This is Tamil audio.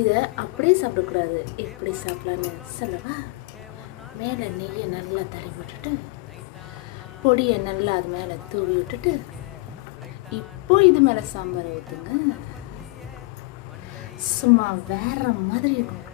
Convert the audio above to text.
இதை அப்படியே சாப்பிடக்கூடாது, எப்படி சாப்பிடலான்னு சொல்லவா? மேலே நெய்யை நல்லா தடவி விட்டுட்டு பொடியை நல்லா அது மேலே தூவி விட்டுட்டு இப்போ இது மேலே சாம்பார் ஊற்றுங்க. சும்மா வேற மாதிரி இருக்கும்.